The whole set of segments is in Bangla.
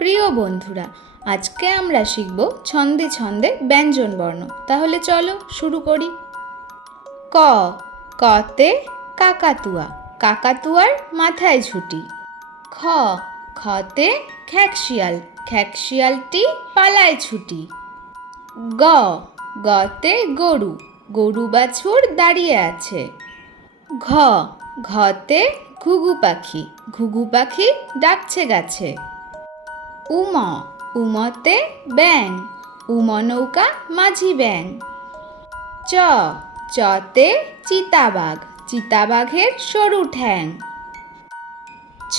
প্রিয় বন্ধুরা, আজকে আমরা শিখব ছন্দে ছন্দে ব্যঞ্জন বর্ণ। তাহলে চলো শুরু করি। ক, কতে কাকাতুয়া। কাকাতুয়ার মাথায় ঝুটি। খ, খতে খ্যাকশিয়াল। খ্যাকশিয়ালটি পালায় ছুটি। গ, গতে গরু। গরু বাছুর দাঁড়িয়ে আছে। ঘ, ঘতে ঘুঘু পাখি। ঘুঘু পাখি ডাকছে গাছে। উম, উমতে ব্যাং উম নৌকা মাঝি ব্যাং চ, চতে চিতাবাঘ, চিতাবাঘের সরু ঠ্যাং। ছ,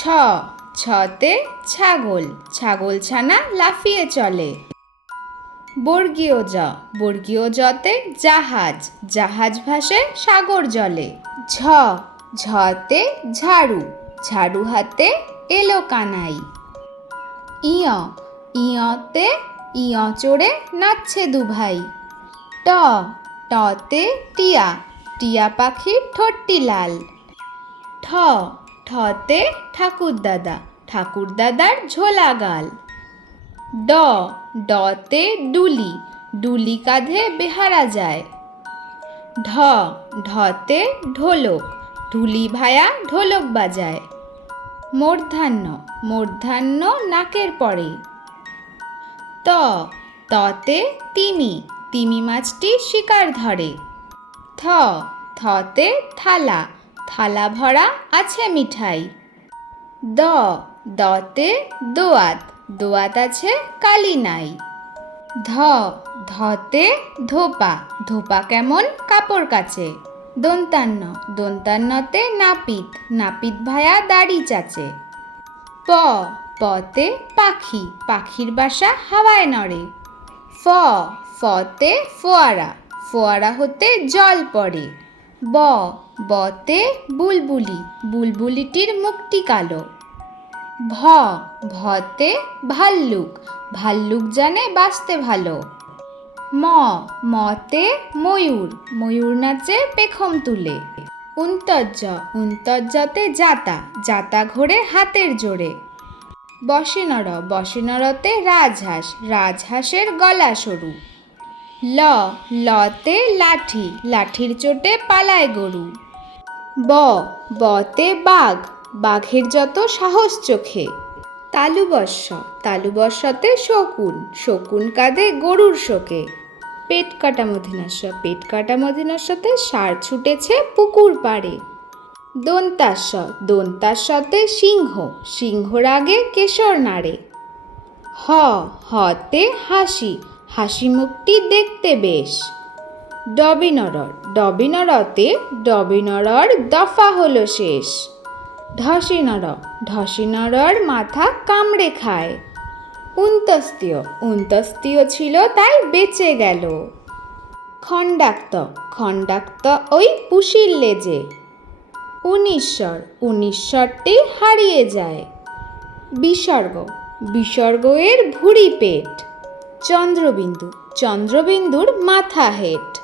ছতে ছাগল ছাগল ছানা লাফিয়ে চলে। বর্গীয় জ, বর্গীয় জতে জাহাজ জাহাজ ভাসে সাগর জলে। ঝ, ঝতে ঝাড়ু ঝাড়ু হাতে এলো কানাই। ইয়, ইয়তে ইয় চড়ে নাচছে দুভাই। ট, টতে টিয়া টিয়া পাখির ঠোঁটটি লাল। ঠ, ঠতে ঠাকুর দাদা ঠাকুর দাদার ঝোলা গাল। ড, ডতে ডুলি ডুলি কাঁধে বেহারা যায়। ঢ, ঢতে ঢোলক, ঢুলি ভায়া ঢোলক বাজায়। মূর্ধান্য মূর্ধান্য নাকের পরে। ত, ততে তিমি তিমি মাছটি শিকার ধরে। থ, থতে থালা থালা ভরা আছে মিঠাই। দ, দতে দোয়াত দোয়াত আছে কালি নাই ধ, ধতে ধোপা ধোপা কেমন কাপড় কাচে। দন্তান্ন। দন্তান্নতে নাপিত। নাপিত ভায়া দাড়ি চাচে। প। পতে পাখি। পাখির বাসা হাওয়ায় নড়ে। ফ। ফতে ফোয়ারা। ফোয়ারা হতে জল পড়ে। ব। বতে বুলবুলি। বুলবুলিটির মুখটি কালো। ভ। ভতে ভাল্লুক। ভাল্লুক জানে বাঁচতে ভালো। ম, মতে ময়ূর। ময়ূর নাচে পেখম তুলে। উন্তজ্জ উন্তজ্জতে জাতা জাতা ঘোরে হাতের জোরে। বসিনর, বসিনরতে রাজহাঁস। রাজহাঁসের গলা সরু। ল, লতে লাঠি। লাঠির চোটে পালায় গরু। ব, বতে বাঘ। বাঘের যত সাহস চোখে। তালুবর্ষ, তালুবর্ষতে শকুন। শকুন কাঁধে গরুর শোকে। পেট কাটা মধিনাস্য পেট কাটা মধিনাস্যতে সার ছুটেছে পুকুর পাড়ে। দন্তাস্য। দন্তাস্যতে সিংহ। সিংহর আগে কেশর নাড়ে। হ। হতে হাসি। হাসি মুখটি দেখতে বেশ। ডবিনরর। ডবিনরতে ডবিনরর দফা হলো শেষ। ঢসিনর ঢসিনরর মাথা কামড়ে খায়। উন্তস্তীয় উন্তস্তীয় ছিল, তাই বেঁচে গেল। খণ্ডাক্ত খণ্ডাক্ত ওই পুষির লেজে। উনিশ্বর, উনিশ্বরটি হারিয়ে যায়। বিসর্গ বিসর্গ এর ভুঁড়ি পেট। চন্দ্রবিন্দু, চন্দ্রবিন্দুর মাথা হেট।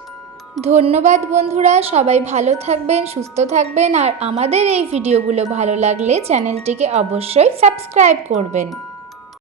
ধন্যবাদ বন্ধুরা, সবাই ভালো থাকবেন, সুস্থ থাকবেন, আর আমাদের এই ভিডিওগুলো ভালো লাগলে চ্যানেলটিকে অবশ্যই সাবস্ক্রাইব করবেন।